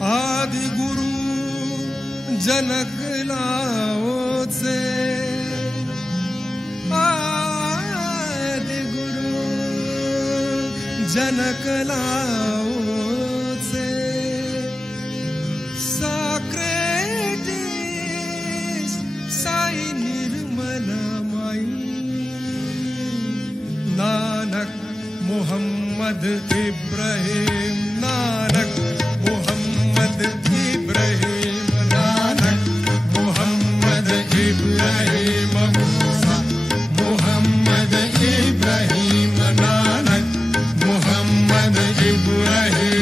आदि गुरु जनक लाओसे, आदि गुरु जनक Lao Tzu, Socrates Sai Nirmala माई, नानक मोहम्मद इब्राहिम, नानक मोहम्मद इब्राहिम, नानक मोहम्मद इब्राहिम मूसा, मोहम्मद इब्राहिम नानक मोहम्मद इब्राहिम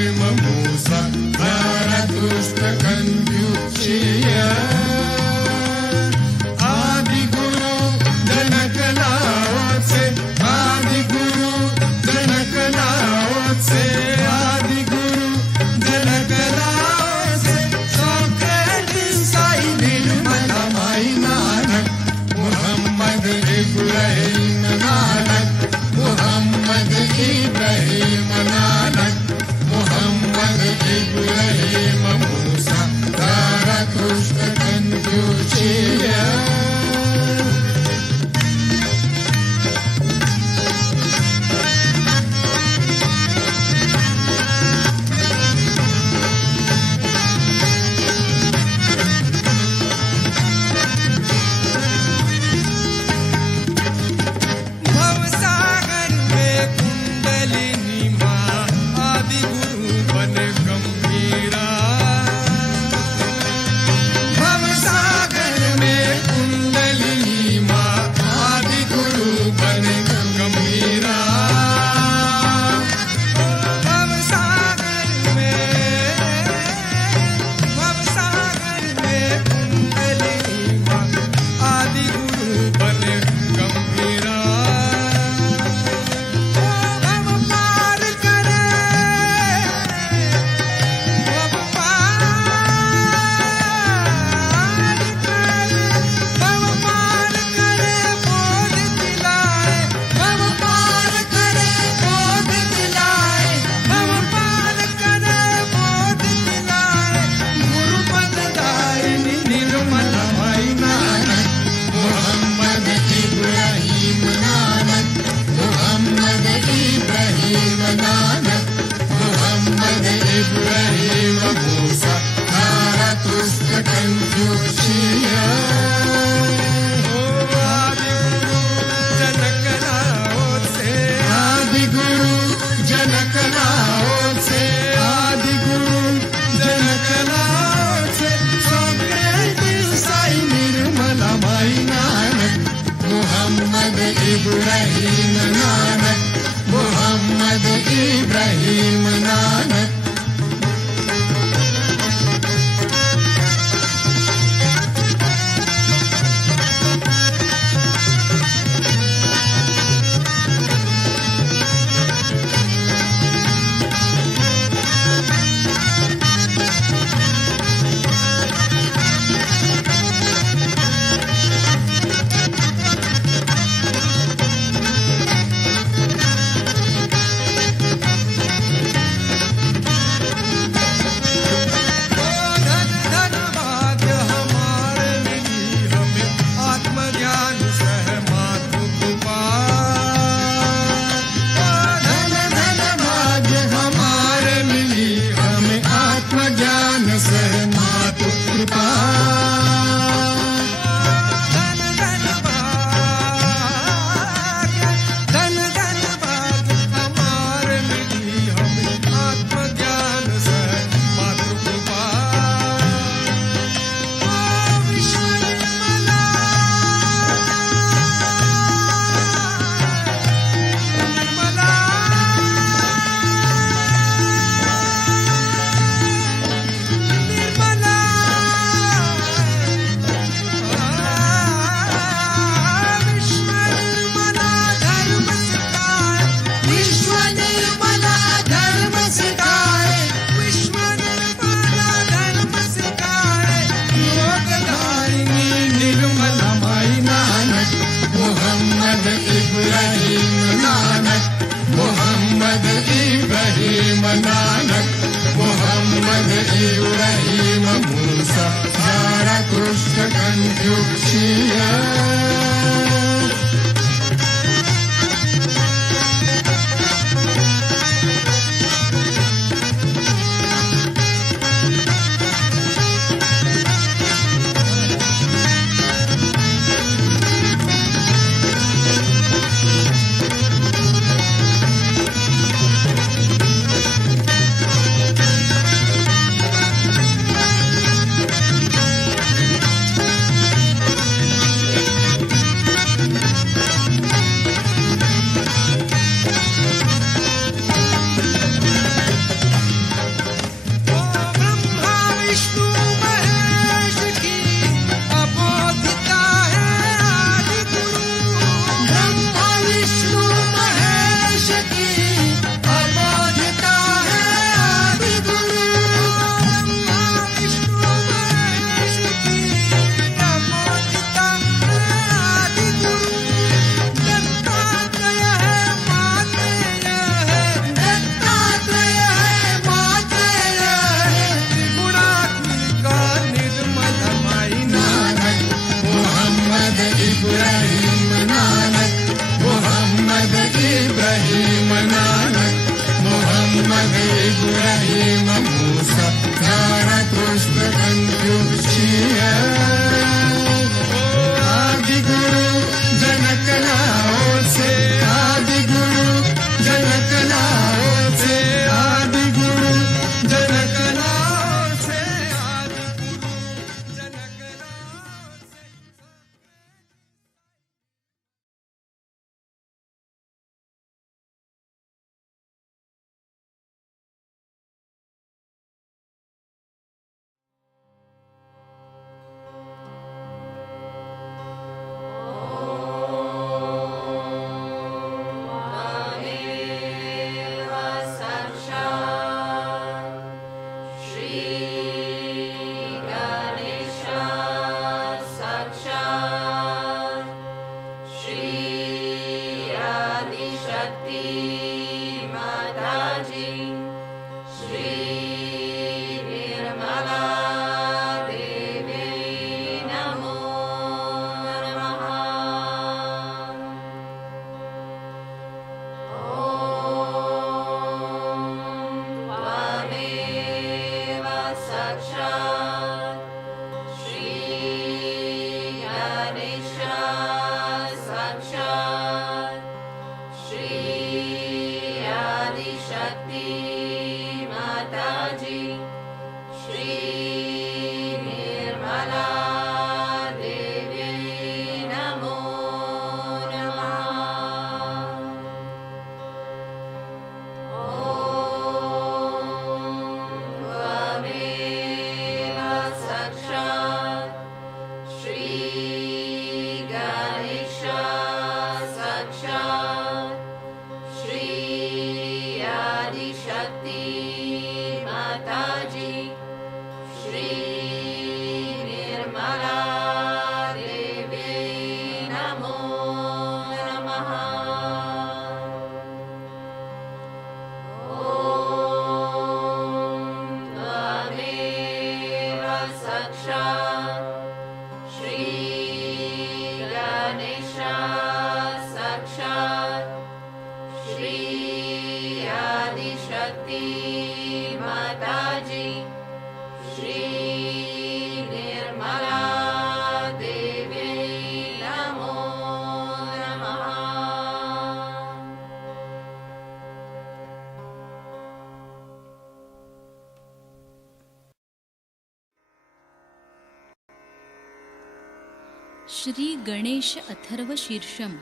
श्री गणेश अथर्व शीर्षम।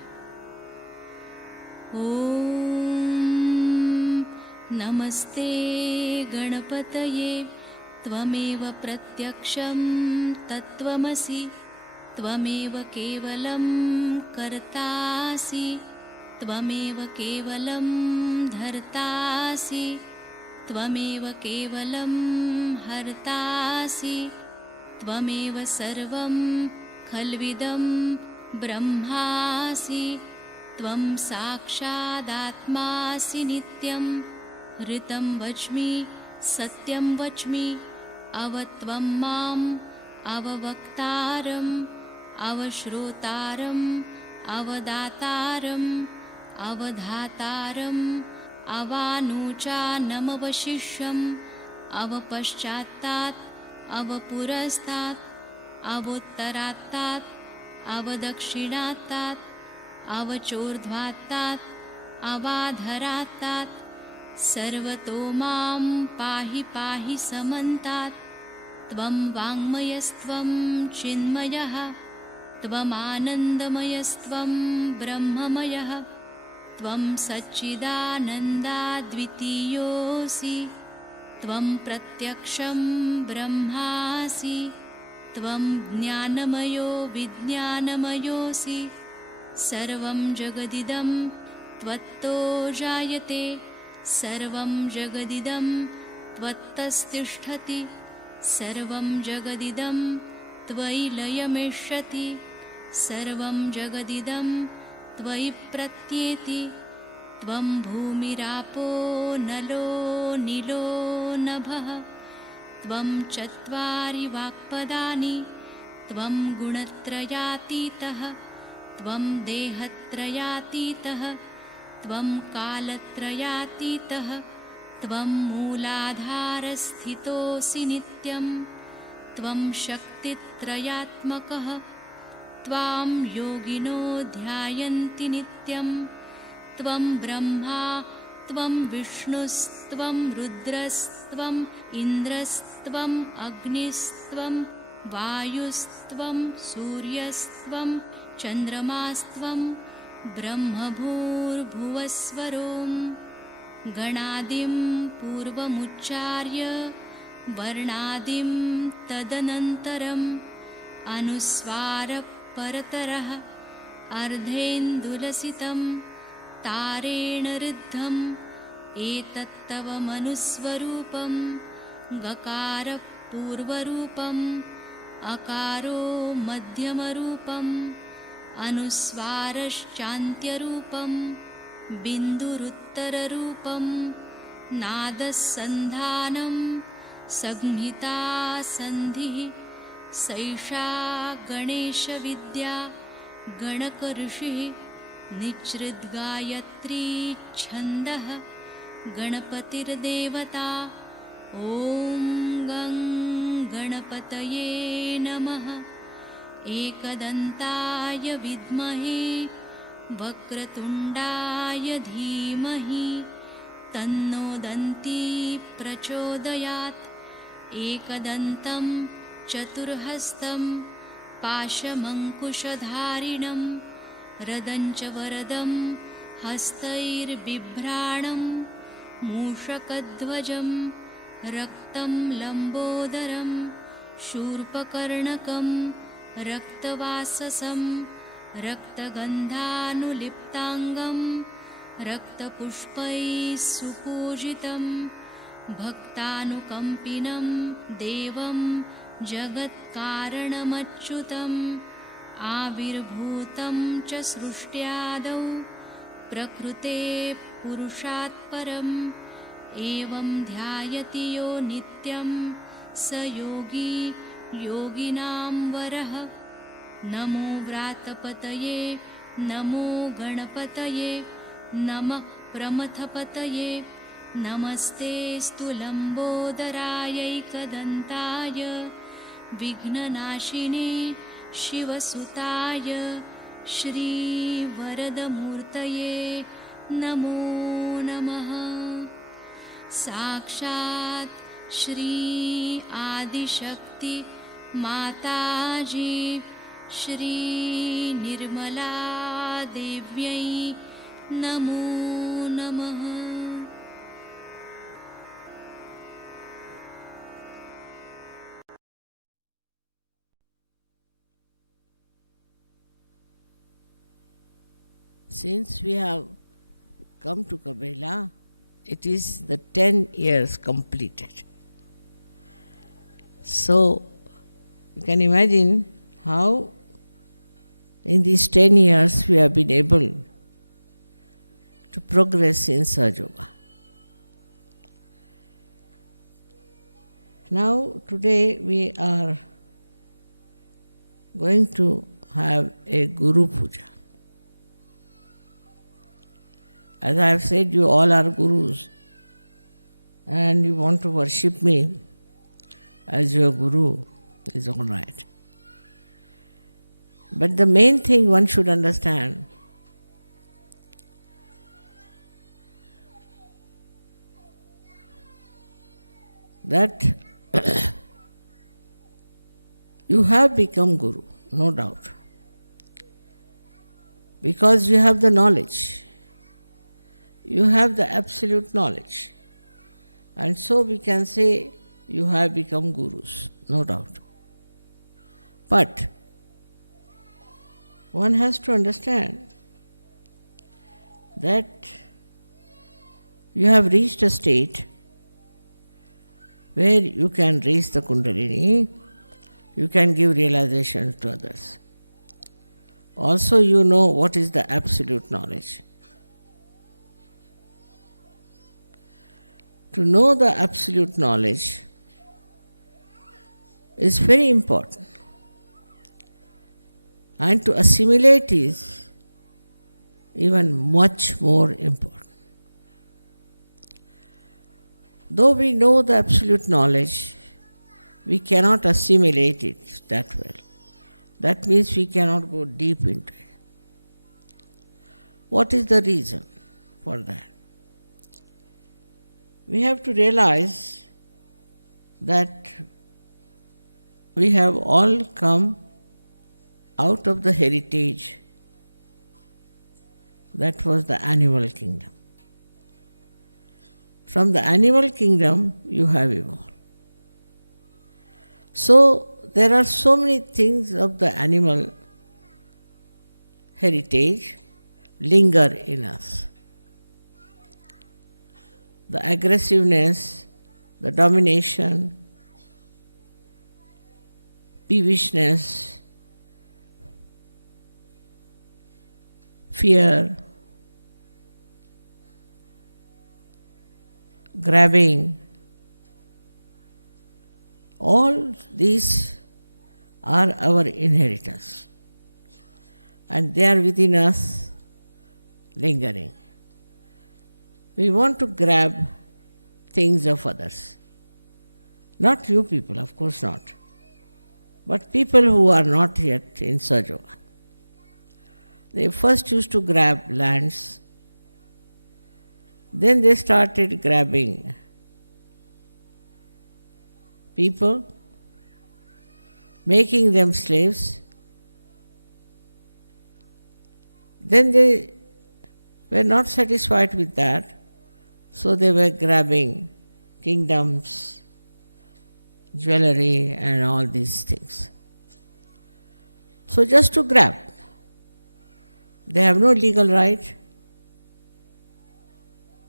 ॐ नमस्ते गणपतये त्वमेव प्रत्यक्षं तत्त्वमसि त्वमेव केवलं कर्तासि त्वमेव केवलं धर्तासि त्वमेव केवलं हर्तासि त्वमेव सर्वं खल्विदं ब्रह्मासि त्वं साक्षादात्मासि नित्यं ऋतं वच्मि सत्यं वच्मि अवत्वं माम् अववक्तारम् अवश्रोतारम् अवदातारम् अवधातारम् अवानुचानमवशिष्यम् अवपश्चात्तात् अवपुरस्तात् अवोत्तरात्तात् अवदक्षिणात्तात् अवचोर्ध्वात्तात् अवाधरात्तात् सर्वतो मां पाहि पाहि समन्तात् त्वं वाङ्मयस्त्वं चिन्मयः त्वमानन्दमयस्त्वं ब्रह्ममयः त्वं सच्चिदानन्दाद्वितीयोऽसि त्वं प्रत्यक्षं ब्रह्मासि त्वं ज्ञानमयो विज्ञानमयोऽसि सर्वं जगदिदं त्वत्तो जायते सर्वं जगदिदं त्वत्तस्तिष्ठति सर्वं जगदिदं त्वयि लयमेष्यति सर्वं जगदिदं त्वयि प्रत्येति त्वं भूमिरापो नलो नीलो नभः त्वं चत्वारि वाक्पदानि त्वं गुणत्रयातीतः त्वं देहत्रयातीतः त्वं कालत्रयातीतः त्वं मूलाधारस्थितोऽसि नित्यं त्वं शक्तित्रयात्मकः त्वां योगिनो ध्यायन्ति नित्यं त्वं ब्रह्मा त्वं विष्णुस्त्वं रुद्रस्त्वम् इन्द्रस्त्वम् अग्निस्त्वं वायुस्त्वं सूर्यस्त्वं चन्द्रमास्त्वं ब्रह्मभूर्भुवस्वरों गणादिं पूर्वमुच्चार्य वर्णादिं तदनन्तरम् अनुस्वारपरतरः अर्धेन्दुलसितं तारेण ऋद्धम् एतत्तव मनुस्वरूपं गकारः पूर्वरूपम् अकारो मध्यमरूपम् अनुस्वारश्चान्त्यरूपं बिन्दुरुत्तररूपं नादसन्धानं संहिता सन्धिः सैषा गणेशविद्या गणकऋषिः निच्छृद्गायत्री छन्दः गणपतिर्देवता ॐ गं गणपतये नमः एकदन्ताय विद्महे वक्रतुण्डाय धीमहि तन्नो दन्ती प्रचोदयात् एकदन्तं चतुर्हस्तं पाशमङ्कुशधारिणं रदञ्च वरदं हस्तैर्बिभ्राणं मूषकध्वजं रक्तं लम्बोदरं शूर्पकर्णकं रक्तवाससं रक्तगन्धानुलिप्ताङ्गं रक्तपुष्पैः सुपूजितं भक्तानुकम्पिनं देवं जगत्कारणमच्युतम् आविर्भूतं च सृष्ट्यादौ प्रकृते पुरुषात् परम् एवं ध्यायति यो नित्यं स योगी योगिनां वरः नमो व्रातपतये नमो गणपतये नमः प्रमथपतये नमस्ते लम्बोदरायैकदन्ताय विघ्ननाशिने शिवसुताय श्रीवरदमूर्तये नमो नमः साक्षात् श्री आदिशक्ति माताजी श्री निर्मला देव्यै नमो नमः। Since we have come to Kabela, it is the 10 years completed. So, you can imagine how in these 10 years we have been able to progress in Sahaja Yoga. Now, today we are going to have a Guru Puja. As I have said, you all are Gurus and you want to worship me as your Guru, is all right. But the main thing one should understand, that you have become Guru, no doubt, because you have the knowledge. You have the absolute knowledge. And so we can say you have become Gurus, no doubt. But one has to understand that you have reached a state where you can raise the Kundalini, you can give realization to others. Also, you know what is the absolute knowledge. To know the absolute knowledge is very important, and to assimilate is even much more important. Though we know the absolute knowledge, we cannot assimilate it that well. That means we cannot go deep into it. What is the reason for that? We have to realize that we have all come out of the heritage that was the animal kingdom. From the animal kingdom, you have evolved. So, there are so many things of the animal heritage linger in us. The aggressiveness, the domination, peevishness, fear, grabbing, all these are our inheritance, and they are within us lingering. We want to grab things of others. Not you people, of course not, but people who are not yet in Sahaja. They first used to grab lands, then they started grabbing people, making them slaves. Then they were not satisfied with that, so they were grabbing kingdoms, jewelry and all these things. So just to grab. They have no legal right,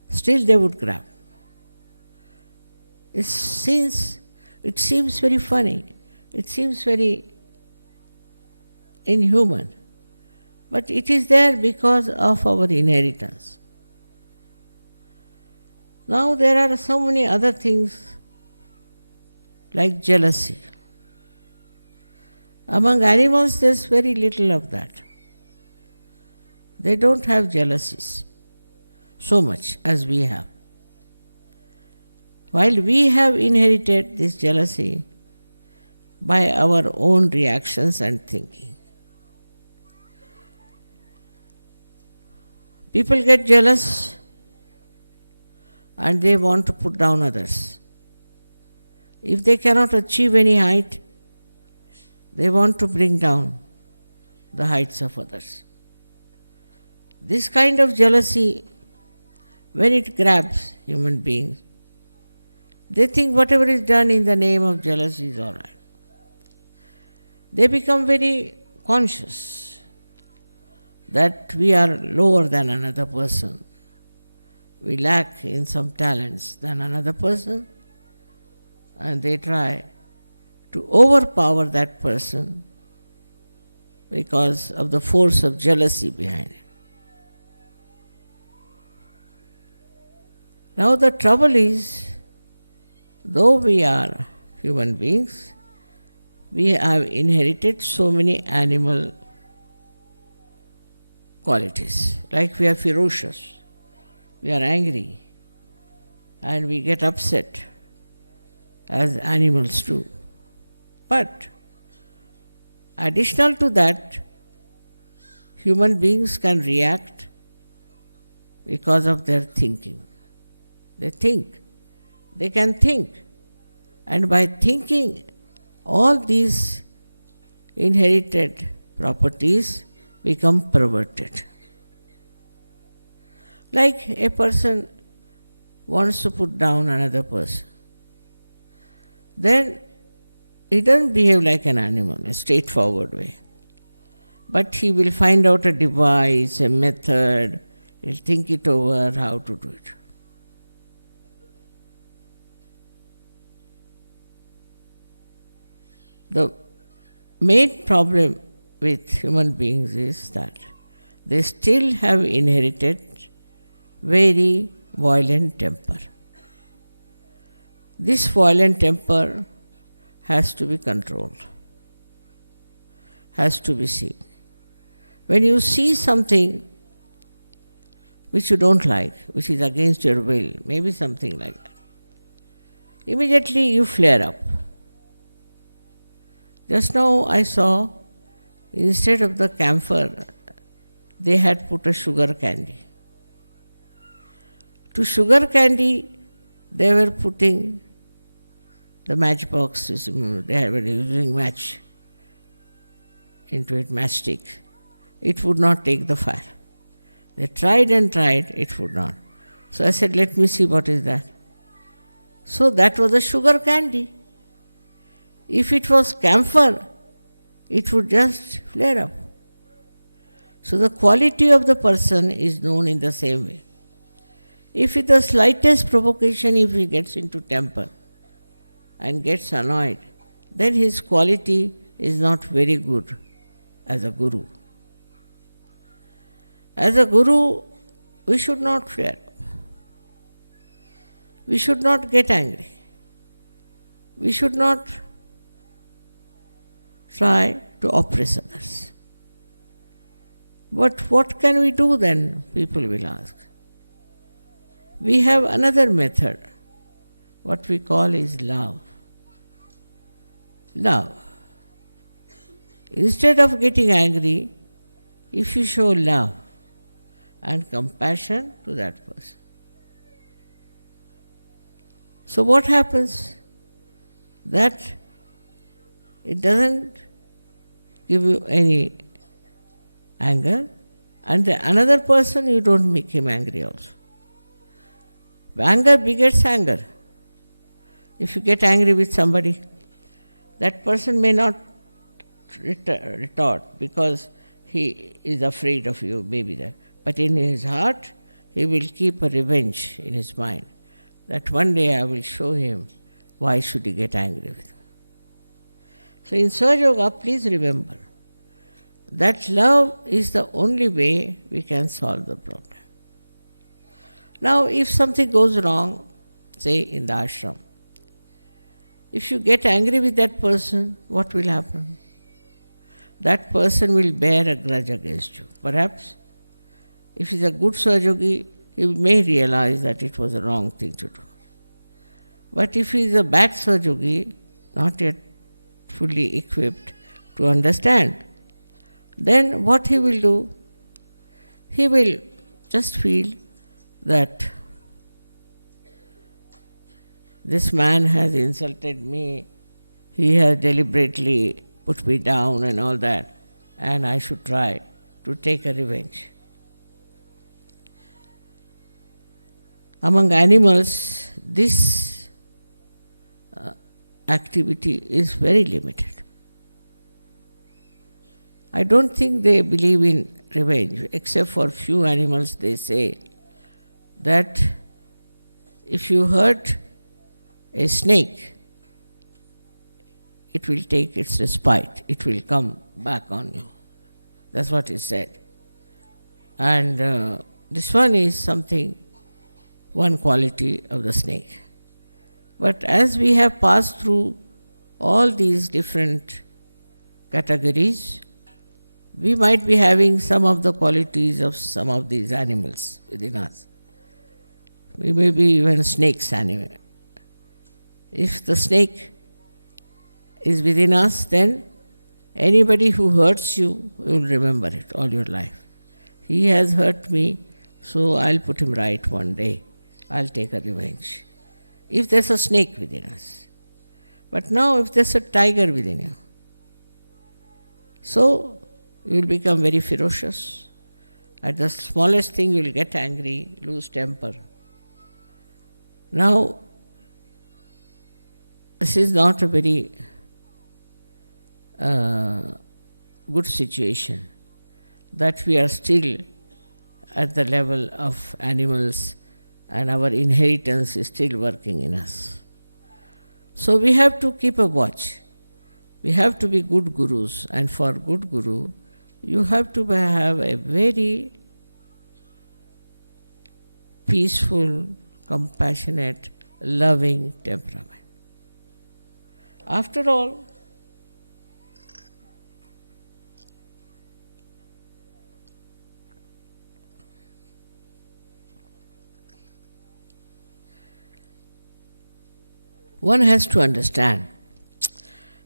still they would grab. It seems very funny, it seems very inhuman, but it is there because of our inheritance. Now there are so many other things like jealousy. Among animals there is very little of that. They don't have jealousies so much as we have. While we have inherited this jealousy by our own reactions and thinking. People get jealous and they want to put down others. If they cannot achieve any height, they want to bring down the heights of others. This kind of jealousy, when it grabs human beings, they think whatever is done in the name of jealousy is all right. They become very conscious that we are lower than another person. We lack in some talents than another person, and they try to overpower that person because of the force of jealousy behind it. Now the trouble is, though we are human beings, we have inherited so many animal qualities. Like we are ferocious, we are angry, and we get upset as animals do. But additional to that, human beings can react because of their thinking. They think. They can think. And by thinking, all these inherited properties become perverted. Like a person wants to put down another person. Then he doesn't behave like an animal, a straightforward way. But he will find out a device, a method, he'll think it over how to do it. The main problem with human beings is that they still have inherited very violent temper. This violent temper has to be controlled, has to be seen. When you see something which you don't like, which is against your will, maybe something like that, immediately you flare up. Just now I saw, instead of the camphor, they had put a sugar candy. To sugar candy, they were putting the matchbox, they were using match into it, matchstick. It would not take the fire. They tried and tried, it would not. So I said, let me see what is that. So that was a sugar candy. If it was camphor, it would just flare up. So the quality of the person is known in the same way. If with the slightest provocation, if he gets into temper and gets annoyed, then his quality is not very good as a guru. As a guru, we should not flare up. We should not get angry. We should not try to oppress others. But what can we do then, people will ask. We have another method, what we call is love. Love. Instead of getting angry, if you show love and compassion to that person. So what happens? That it doesn't give you any anger, and another person you don't make him angry also. Anger begets anger. If you get angry with somebody, that person may not retort because he is afraid of you, maybe that. But in his heart, he will keep a revenge in his mind, that one day I will show him why should he get angry with me. So in Sahaja Yoga, please remember that love is the only way we can solve the problem. Now, if something goes wrong, say in the ashram, if you get angry with that person, what will happen? That person will bear a grudge against you. Perhaps, if he's a good Sahaja, he may realize that it was a wrong thing to do. But if he is a bad Sahaja, not yet fully equipped to understand, then what he will do? He will just feel that this man has insulted me, he has deliberately put me down and all that, and I should try to take a revenge. Among animals, this activity is very limited. I don't think they believe in revenge, except for few animals. They say that if you hurt a snake, it will take its respite, it will come back on you. That's what is said. And this one is something, one quality of the snake. But as we have passed through all these different categories, we might be having some of the qualities of some of these animals within us. We may be even snakes animal. If the snake is within us, then anybody who hurts you will remember it all your life. He has hurt me, so I'll put him right one day. I'll take a revenge. If there's a snake within us. But now if there's a tiger within you, so you will become very ferocious. At the smallest thing you will get angry, lose temper. Now, this is not a very good situation, that we are still at the level of animals and our inheritance is still working in us. So we have to keep a watch. We have to be good gurus, and for good guru, you have to have a very peaceful, compassionate, loving temperament. After all, one has to understand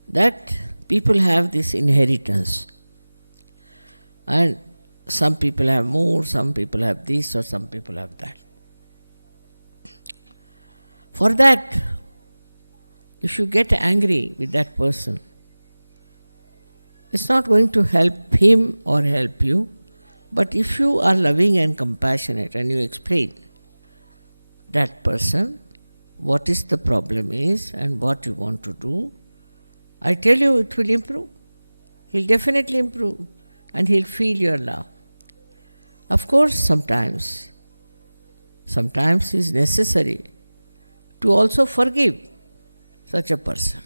that people have this inheritance. And some people have more, some people have this, or some people have that. For that, if you get angry with that person, it's not going to help him or help you. But if you are loving and compassionate and you explain that person what is the problem is and what you want to do, I tell you it will improve. He'll definitely improve and he'll feel your love. Of course, sometimes it's necessary to also forgive such a person.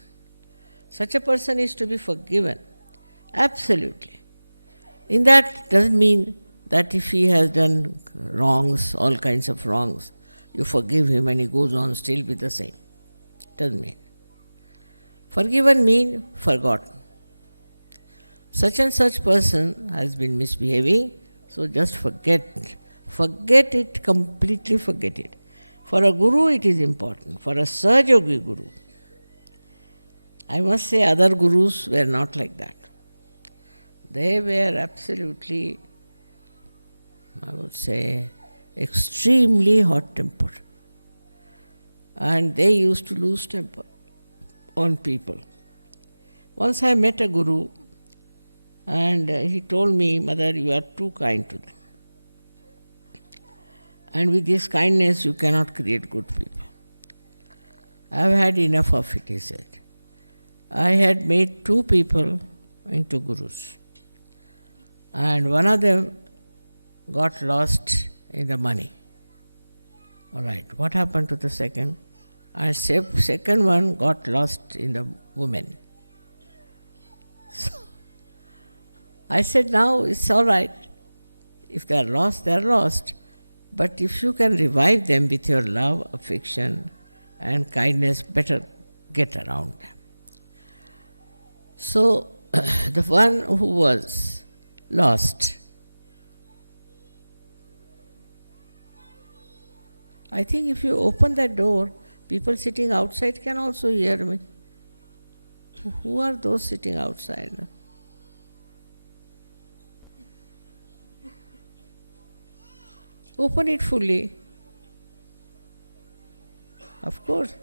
Such a person is to be forgiven. Absolutely. In that doesn't mean that if he has done wrongs, all kinds of wrongs, you forgive him and he goes on still with the same. Doesn't mean. Forgiven means forgotten. Such and such person has been misbehaving, so just forget. Forget it, completely forget it. For a guru it is important, for a Sahajogi guru. I must say other gurus were not like that. They were absolutely, I would say, extremely hot-tempered. And they used to lose temper on people. Once I met a guru and he told me, "Mother, you are too kind to them. And with this kindness you cannot create good people." I have had enough of it, he said. I had made 2 people into gurus. And one of them got lost in the money. All right, what happened to the second? And second one got lost in the woman. So I said, now it's all right. If they are lost, they are lost. But if you can revive them with your love, affection, and kindness, better get around them. So the one who was lost, I think if you open that door, people sitting outside can also hear me. Who are those sitting outside? Open it fully. Of course.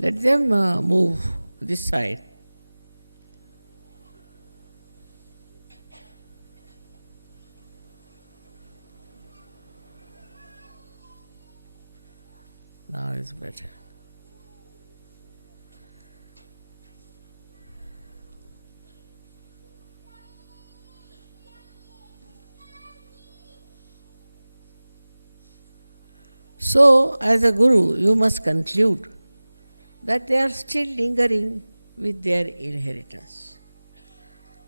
Let them move this side. Now it's better. So, as a guru, you must conclude that they are still lingering with their inheritance.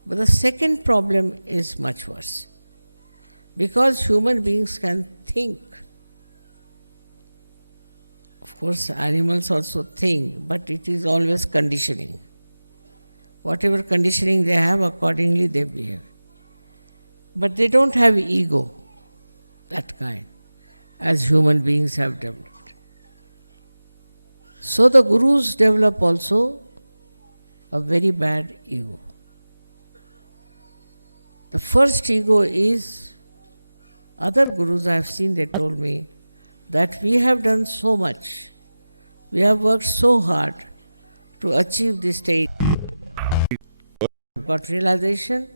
But the second problem is much worse. Because human beings can think. Of course, animals also think, but it is always conditioning. Whatever conditioning they have, accordingly they behave. But they don't have ego, that kind, as human beings have developed. So the gurus develop also a very bad ego. The first ego is, other gurus I have seen, they told me, that we have done so much, we have worked so hard to achieve this state, got realization,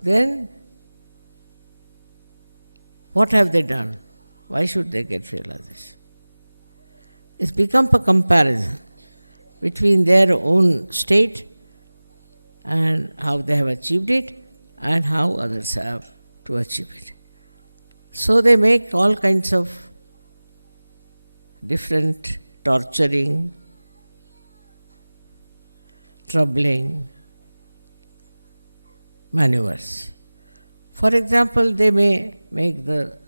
then what have they done? Why should they get realization? It's become a comparison between their own state and how they have achieved it and how others have to achieve it. So they make all kinds of different torturing, troubling maneuvers. For example, they may make the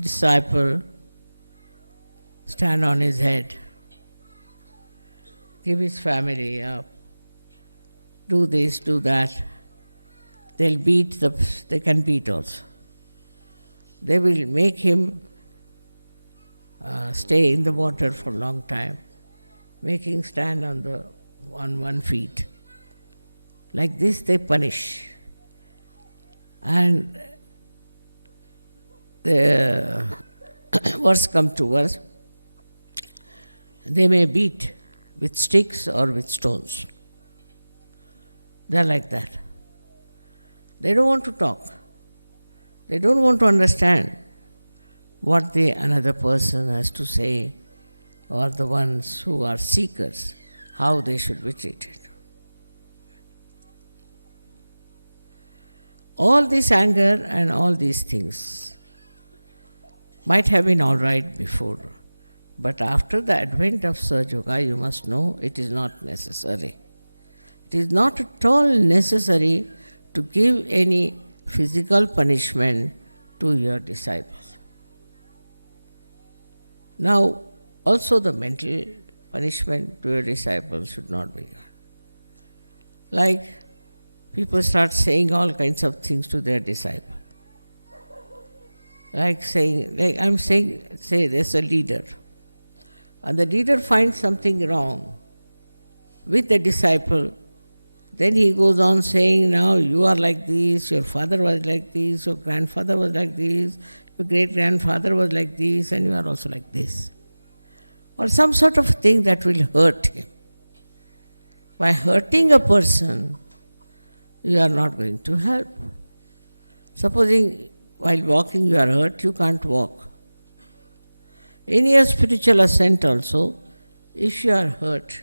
disciple stand on his head, give his family up, do this, do that. They'll beat, they can beat also. They will make him stay in the water for a long time, making stand on one feet. Like this they punish. And the worse come to worse, they may beat with sticks or with stones. They're like that. They don't want to talk. They don't want to understand what another person has to say, or the ones who are seekers, how they should be treated. All this anger and all these things might have been all right before, but after the advent of Sahaja Yoga, you must know it is not necessary. It is not at all necessary to give any physical punishment to your disciples. Now, also the mental punishment to your disciples should not be given. Like, people start saying all kinds of things to their disciple. Say there's a leader, and the leader finds something wrong with the disciple. Then he goes on saying, now you are like this, your father was like this, your grandfather was like this, your great-grandfather was like this, and you are also like this. Or some sort of thing that will hurt him. By hurting a person, you are not going to help. Supposing while walking you are hurt, you can't walk. In your spiritual ascent also, if you are hurt,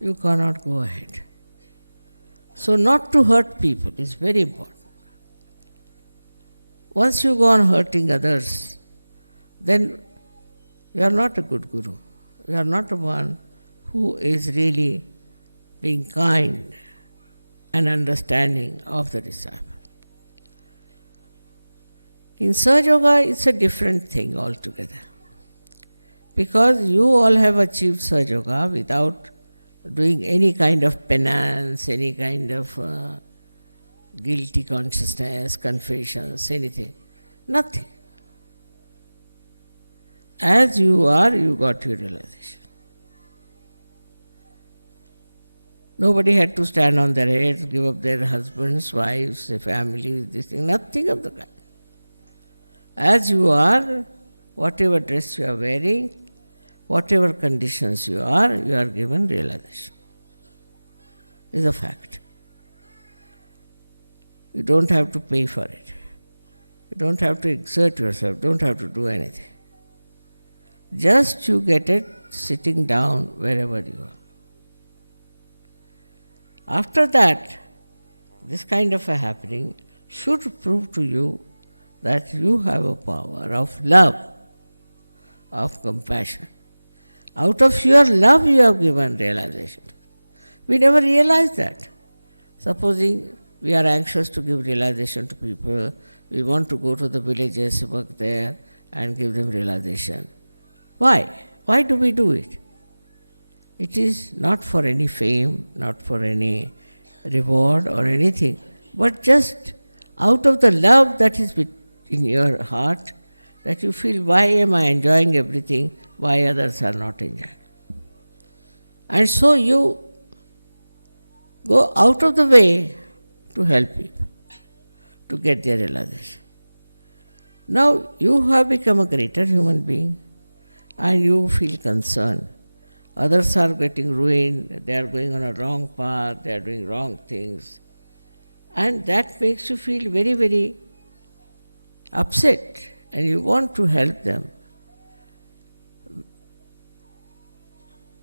you cannot go ahead. So not to hurt people is very important. Once you go on hurting others, then you are not a good guru. You are not the one who is really being kind and understanding of the disciple. In Sahaja Yoga, it's a different thing altogether. Because you all have achieved Sahaja Yoga without doing any kind of penance, any kind of guilty consciousness, confessions, anything. Nothing. As you are, you got your realization. Nobody had to stand on their heads, give up their husbands, wives, families, this thing, nothing of the kind. As you are, whatever dress you are wearing, whatever conditions you are given realization. Is a fact. You don't have to pay for it. You don't have to exert yourself, don't have to do anything. Just you get it sitting down wherever you are. After that, this kind of a happening should prove to you that you have a power of love, of compassion. Out of your love you have given realization. We never realize that. Supposing we are anxious to give realization to people, we want to go to the villages, work there and give them realization. Why? Why do we do it? It is not for any fame, not for any reward or anything, but just out of the love that is in your heart, that you feel, why am I enjoying everything, why others are not enjoying? And so you go out of the way to help people, to get their realization. Now you have become a greater human being and you feel concerned. Others are getting ruined, they are going on a wrong path, they are doing wrong things. And that makes you feel very, very upset and you want to help them.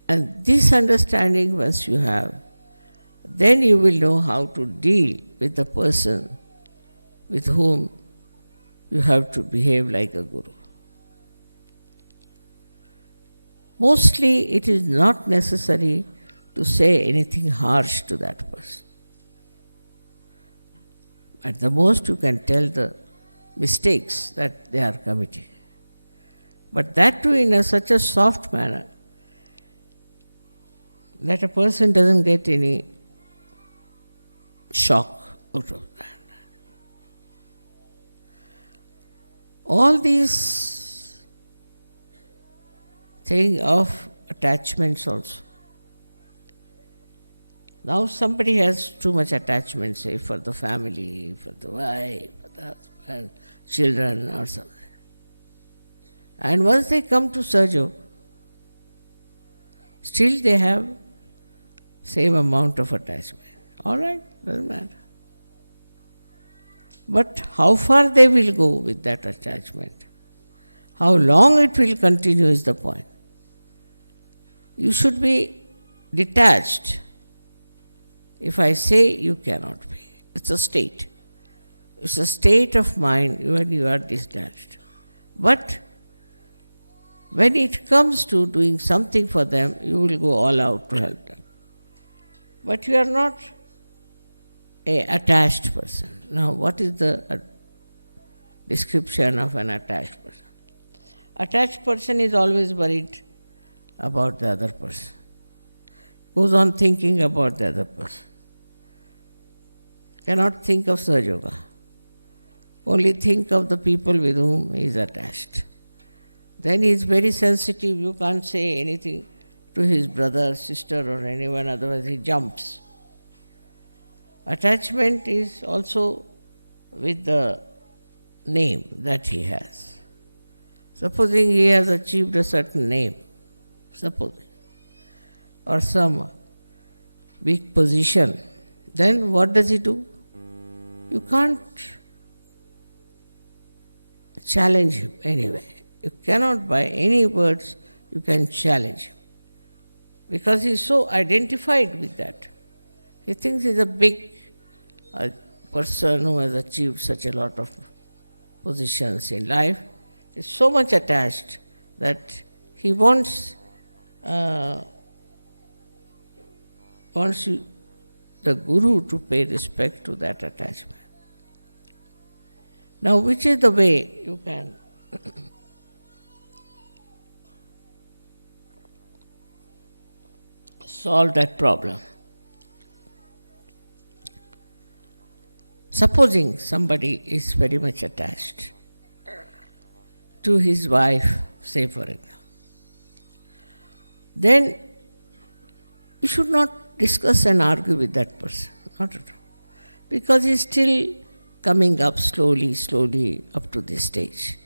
And this understanding once you have, then you will know how to deal with the person with whom you have to behave like a guru. Mostly it is not necessary to say anything harsh to that person. At the most you can tell the mistakes that they are committing. But that too in such a soft manner that a person doesn't get any shock out of that. All these thing of attachments also. Now somebody has too much attachment, say for the family, for the wife, for the husband, children or something. And once they come to Sahaja, still they have same amount of attachment. All right, doesn't matter. But how far they will go with that attachment, how long it will continue is the point. You should be detached. If I say you cannot be, it's a state. It's a state of mind when you are detached. But when it comes to doing something for them, you will go all out to help them. But you are not an attached person. Now, what is the description of an attached person? Attached person is always worried about the other person. Goes on thinking about the other person. Cannot think of Sahaja. Only think of the people with whom he is attached. Then he is very sensitive. You can't say anything to his brother, sister or anyone, otherwise he jumps. Attachment is also with the name that he has. Supposing he has achieved a certain name, supposing, or some big position, then what does he do? You can't challenge him anyway. You cannot by any words you can challenge him. Because he is so identified with that. He thinks he is a big person who has achieved such a lot of positions in life. He is so much attached that he wants the Guru to pay respect to that attachment. Now, which is the way you can solve that problem? Supposing somebody is very much attached to his wife, say for example, then you should not discuss and argue with that person, not at all. Because he is still coming up slowly up to this stage.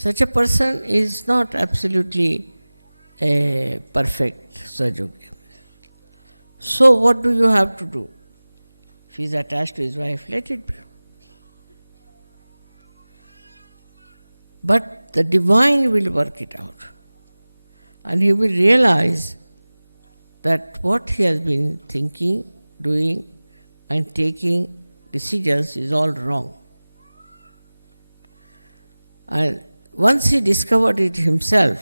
Such a person is not absolutely a perfect Sahajogi. So what do you have to do? If he is attached to his wife, let it be. But the divine will work it out. And he will realize that what he has been thinking, doing, and taking decisions is all wrong. And once he discovered it himself,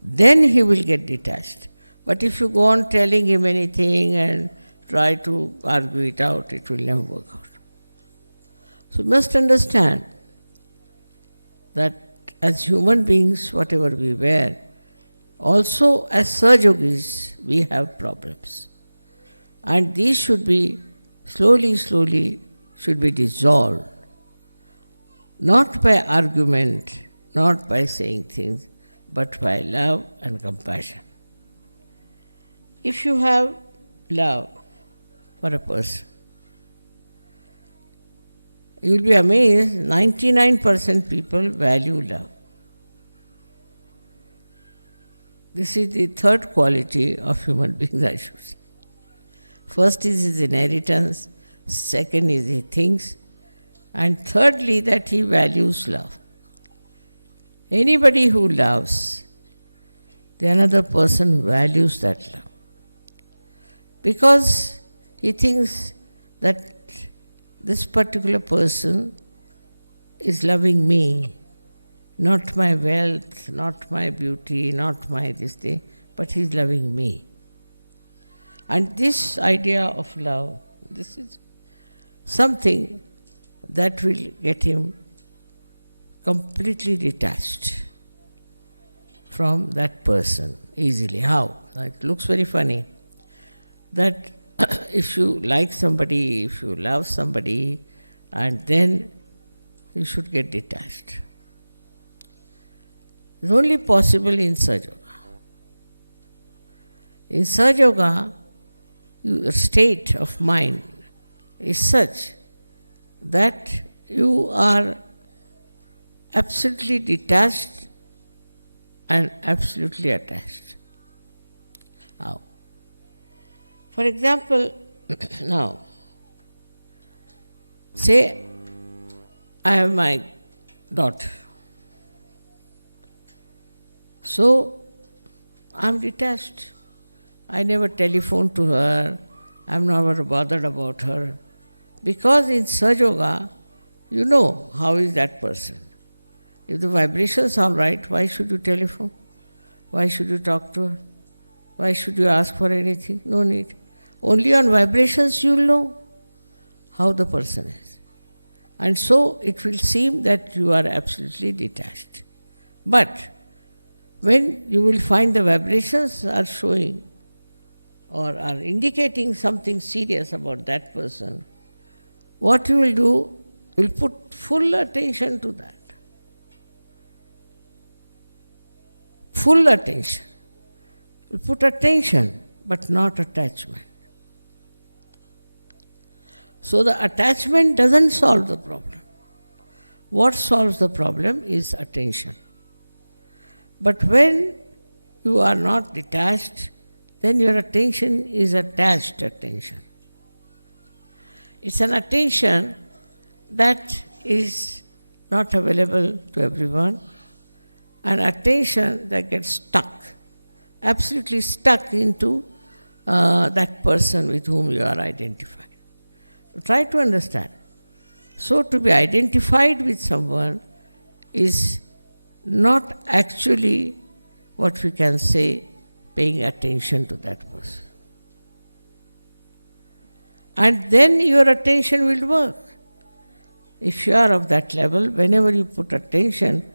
then he will get detached. But if you go on telling him anything and try to argue it out, it will never work out. So you must understand that as human beings, whatever we were, also as Sahajogis, we have problems. And these should be slowly should be dissolved. Not by argument, not by saying things, but by love and compassion. If you have love for a person, you will be amazed, 99% people value love. This is the third quality of human beings, I should say. First is his inheritance, second is he thinks, and thirdly that he values love. Anybody who loves, the another person values that love. Because he thinks that this particular person is loving me, not my wealth, not my beauty, not my this thing, but he is loving me. And this idea of love, this is something that will get him completely detached from that person easily. How? It looks very funny that if you like somebody, if you love somebody, and then you should get detached. It's only possible in Sahaja Yoga. In Sahaja Yoga, your state of mind is such that you are absolutely detached and absolutely attached. How? For example, now, say I have my daughter. So, I am detached. I never telephone to her, I am never bothered about her. Because in Sahaja Yoga, you know how is that person. If the vibrations are right, why should you telephone? Why should you talk to her? Why should you ask for anything? No need. Only on vibrations you will know how the person is. And so it will seem that you are absolutely detached. But when you will find the vibrations are showing or are indicating something serious about that person, what you will do, you will put full attention to that. Full attention. You put attention, but not attachment. So the attachment doesn't solve the problem. What solves the problem is attention. But when you are not detached, then your attention is attached attention. It's an attention that is not available to everyone, an attention that gets stuck, absolutely stuck into that person with whom you are identified. Try to understand. So to be identified with someone is not actually what we can say paying attention to that person. And then your attention will work. If you are of that level, whenever you put attention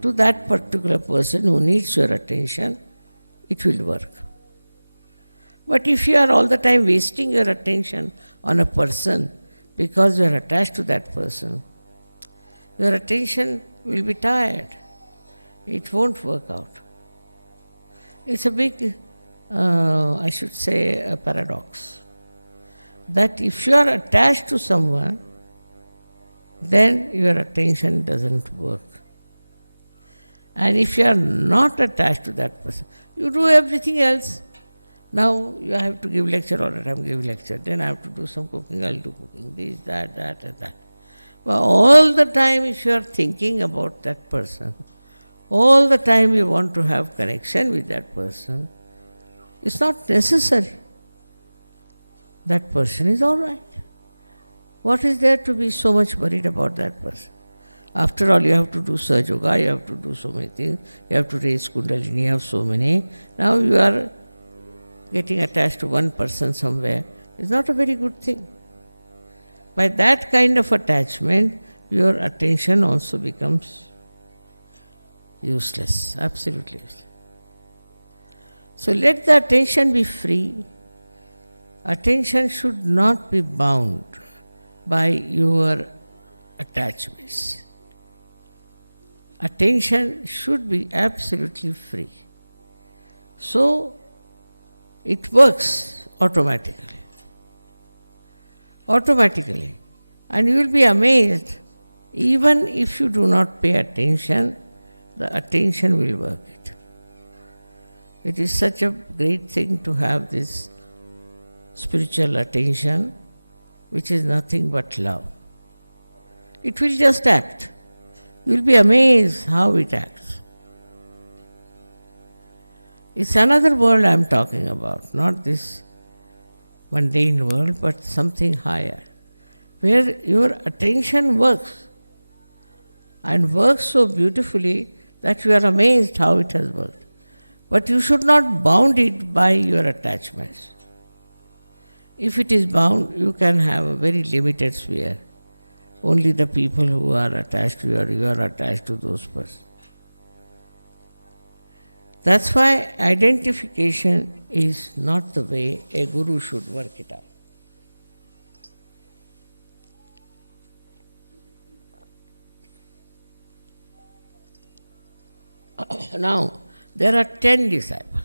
to that particular person who needs your attention, it will work. But if you are all the time wasting your attention on a person because you are attached to that person, your attention will be tired. It won't work out. It's a big, I should say, a paradox. That if you are attached to someone, then your attention doesn't work. And if you are not attached to that person, you do everything else. Now you have to give lecture all the time, give lecture. Then I have to do some cooking, I'll do cooking. This, that, and that. But all the time if you are thinking about that person, all the time you want to have connection with that person, it's not necessary. That person is all right. What is there to be so much worried about that person? After all, you have to do Sahaja Yoga, you have to do so many things, you have to raise Kundalini, you have so many. Now you are getting attached to one person somewhere. It's not a very good thing. By that kind of attachment, your attention also becomes useless, absolutely useless. So let the attention be free. Attention should not be bound by your attachments. Attention should be absolutely free. So it works automatically. Automatically. And you will be amazed, even if you do not pay attention, the attention will work it. It is such a great thing to have this spiritual attention, which is nothing but love. It will just act. You will be amazed how it acts. It's another world I am talking about, not this mundane world, but something higher, where your attention works, and works so beautifully that you are amazed how it has worked. But you should not bound it by your attachments. If it is bound, you can have a very limited sphere. Only the people who are attached to you, or you are attached to those persons. That's why identification is not the way a guru should work it out. Now, there are 10 disciples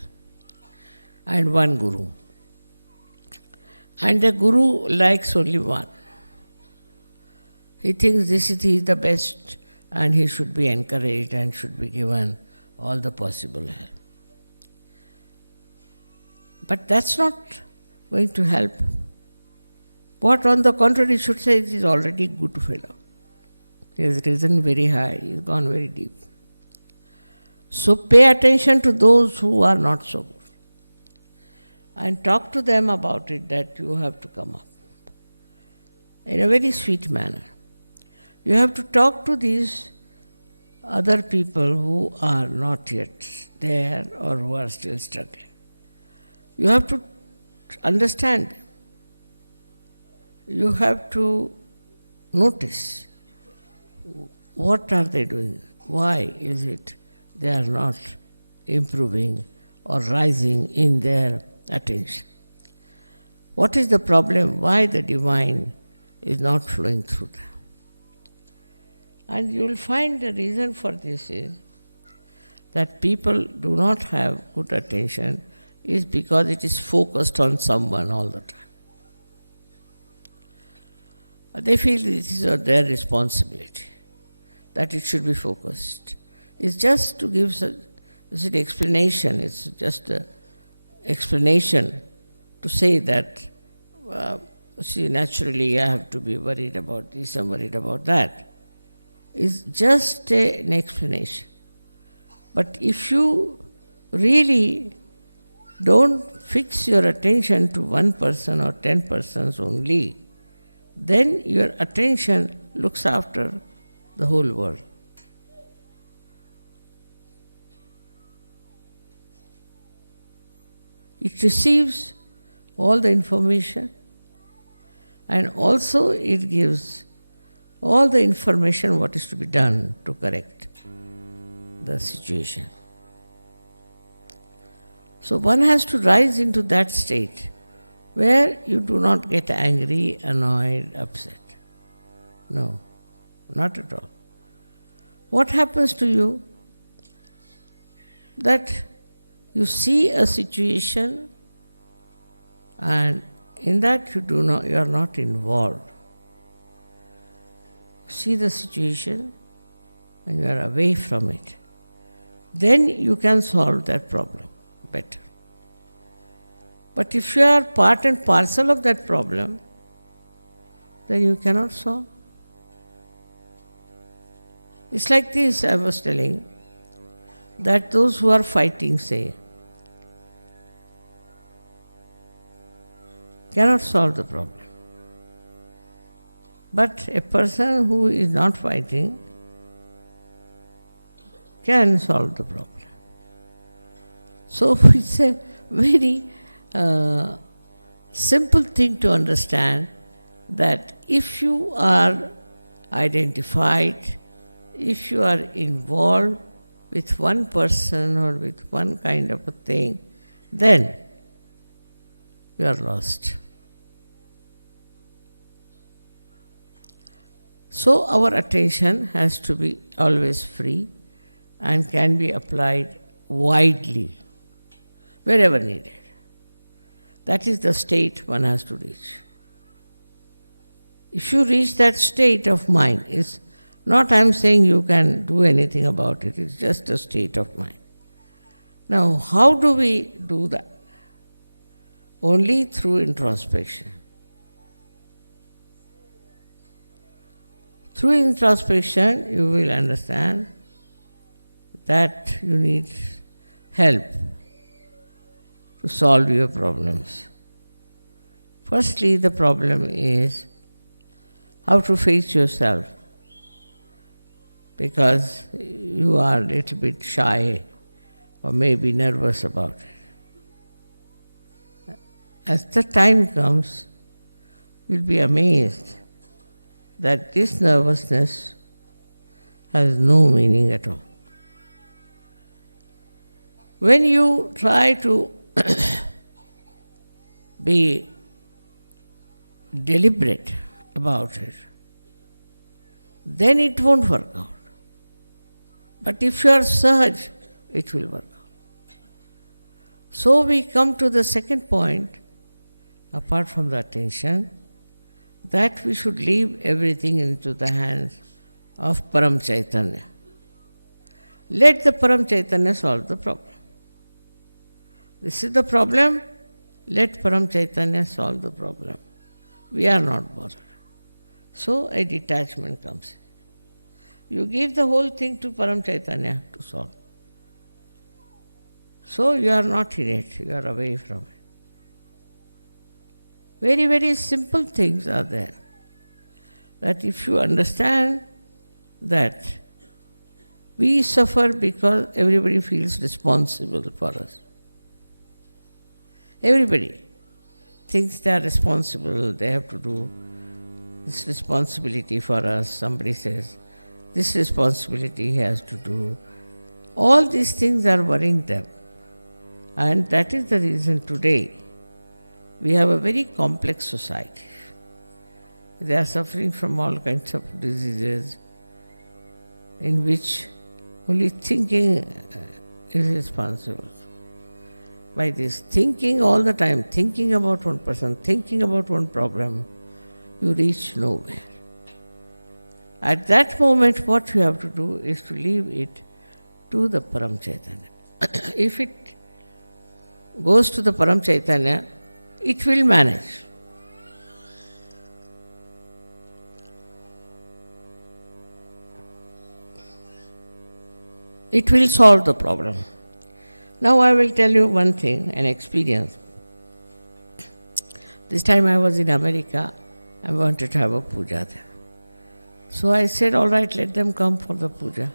and one guru. And the guru likes only one. He thinks this is the best and he should be encouraged and should be given all the possible help. But that's not going to help. What on the contrary should say, is already good fellow. He has risen very high, he has gone very deep. So pay attention to those who are not so good. And talk to them about it, that you have to come up in a very sweet manner. You have to talk to these other people who are not yet there or who are still struggling. You have to understand them. You have to notice what are they doing, why is it they are not improving or rising in their attention. What is the problem? Why the divine is not flowing through them? And you will find the reason for this is that people do not have good attention is because it is focused on someone all the time. They feel it is their responsibility, that it should be focused. It's just to give an explanation, it's just an explanation to say that, see, naturally I have to be worried about this, I'm worried about that. It's just an explanation. But if you really don't fix your attention to one person or 10 persons only, then your attention looks after the whole world. It receives all the information and also it gives all the information what is to be done to correct the situation. So one has to rise into that state where you do not get angry, annoyed, upset. No, not at all. What happens to you? That you see a situation and in that you are not involved. See the situation and you are away from it. then you can solve that problem better. But if you are part and parcel of that problem, then you cannot solve. It's like this, I was telling, that those who are fighting, say, cannot solve the problem. But a person who is not fighting can solve the problem. So it's a very simple thing to understand that if you are identified, if you are involved with one person or with one kind of a thing, then you are lost. So our attention has to be always free and can be applied widely, wherever needed. That is the state one has to reach. If you reach that state of mind, it's not I'm saying you can do anything about it, it's just a state of mind. Now, how do we do that? Only through introspection. Through introspection, you will understand that you need help to solve your problems. Firstly, the problem is how to face yourself, because you are a little bit shy or maybe nervous about it. As the time comes, you'll be amazed that this nervousness has no meaning at all. When you try to be deliberate about it, then it won't work out. But if you are sahaj, it will work out. So we come to the second point, apart from the attention, that we should leave everything into the hands of Param Chaitanya. Let the Param Chaitanya solve the problem. This is the problem, let Param Chaitanya solve the problem. We are not bothered. So a detachment comes. You give the whole thing to Param Chaitanya to solve. So you are not in it, you are away from it. Very, very simple things are there. That if you understand that we suffer because everybody feels responsible for us. Everybody thinks they are responsible, they have to do this responsibility for us. Somebody says, this responsibility he has to do. All these things are worrying them. And that is the reason today we have a very complex society. They are suffering from all kinds of diseases in which only thinking is responsible. By this thinking all the time, thinking about one person, thinking about one problem, you reach nowhere. At that moment, what you have to do is to leave it to the Param Chaitanya. If it goes to the Param Chaitanya, it will manage. It will solve the problem. Now I will tell you one thing, an experience. This time I was in America, I wanted to have a puja there. So I said, all right, let them come for the puja.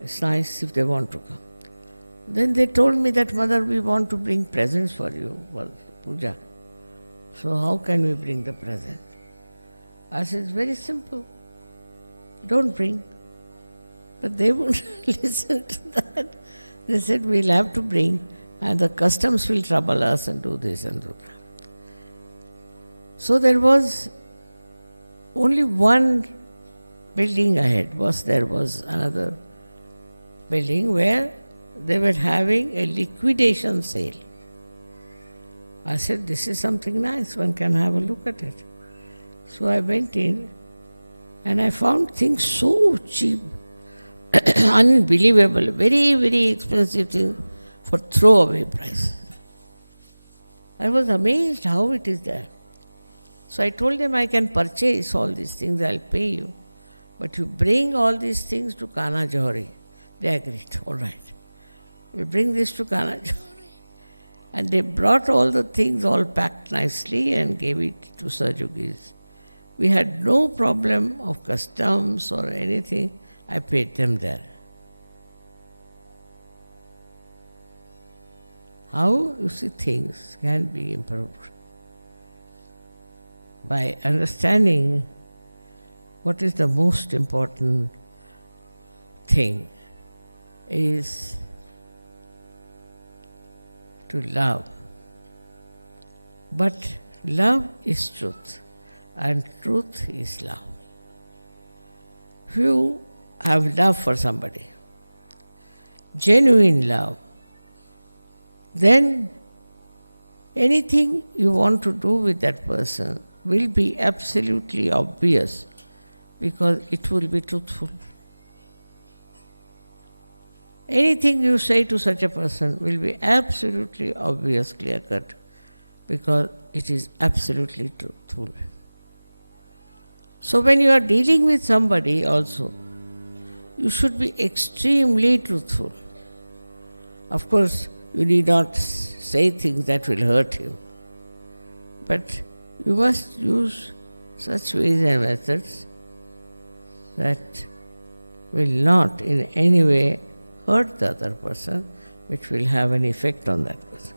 It's nice if they want to come. Then they told me that, Mother, we want to bring presents for you for puja. So how can we bring the present? I said, it's very simple. Don't bring. But they wouldn't listen to that. They said, we'll have to bring, and the customs will trouble us and do this and do that. So there was only one building ahead. There was another building where they were having a liquidation sale. I said, this is something nice, one can have a look at it. So I went in and I found things so cheap. unbelievable, very, very expensive thing for throwaway price. I was amazed how it is there. So I told them, I can purchase all these things, I'll pay you. But you bring all these things to Kana Johari. They agreed, all right. We'll bring this to Kana Johari. And they brought all the things all packed nicely and gave it to Sajogis. We had no problem of customs or anything. I paid them there. How, you see, things can be improved? By understanding what is the most important thing is to love. But love is truth, and truth is love. If you have love for somebody, genuine love, then anything you want to do with that person will be absolutely obvious because it will be truthful. Anything you say to such a person will be absolutely obvious, clear-cut, because it is absolutely truthful. So when you are dealing with somebody also, you should be extremely truthful. Of course, you need not say things that will hurt him, but you must use such ways and methods that will not in any way hurt the other person, which will have an effect on that person.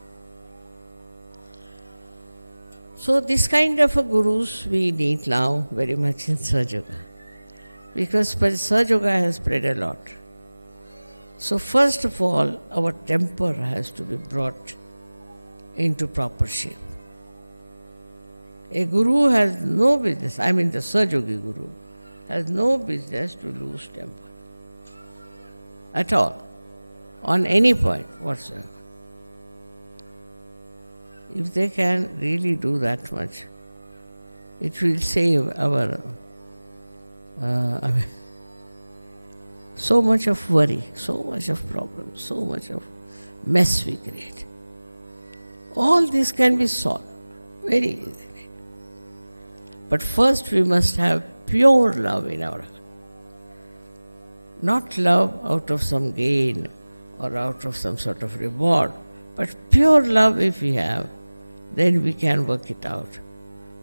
So this kind of a gurus we need now very much in Sahaja, because Sahaja has spread a lot. So first of all, our temper has to be brought into proper shape. A guru has no business, I mean the Sahajogi guru, has no business to lose temper at all, on any point whatsoever. If they can really do that much, it will save our, so much of worry, so much of problems, so much of mess we create. All this can be solved very easily. But first we must have pure love in our heart. Not love out of some gain or out of some sort of reward, but pure love if we have, then we can work it out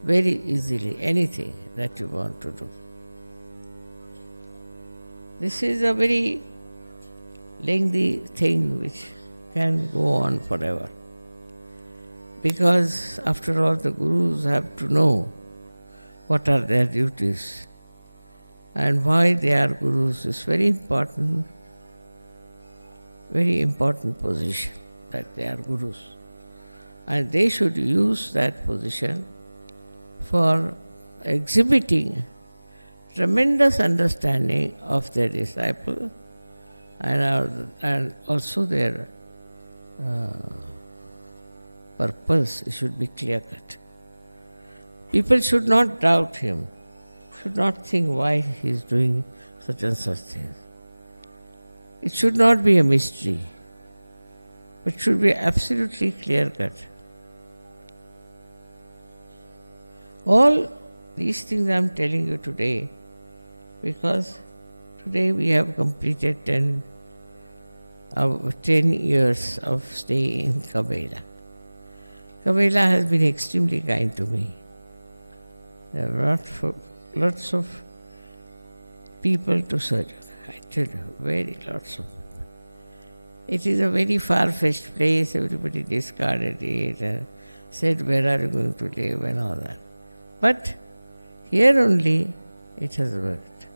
very easily, anything that you want to do. This is a very lengthy thing which can go on forever. Because after all, the gurus have to know what are their duties and why they are gurus is very important position, that they are gurus. And they should use that position for exhibiting tremendous understanding of their disciple and also their purpose should be clear-cut. People should not doubt him, should not think why he is doing such and such things. It should not be a mystery, but should be absolutely clear-cut. All these things I am telling you today because today we have completed 10 years of stay in Kabela. Kabela has been extremely kind to me. There are lots of people to serve. I tell you, very lots of people. It is a very far-fetched place, everybody discarded it and said, where are you going to live and all that. But here only it has worked.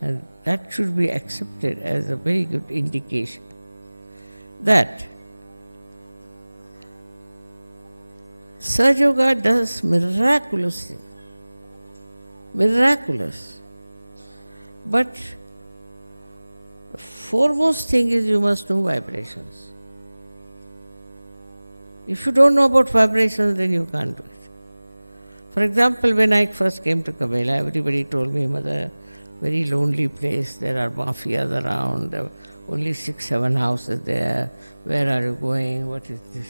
And that should be accepted as a very good indication that Sahaja does miraculous things. Miraculous. But the foremost thing is you must know vibrations. If you don't know about vibrations, then you can't do it. For example, when I first came to Kabela, everybody told me, Mother, very lonely place. There are mafias around. There are only 6, 7 houses there. Where are you going? What is this?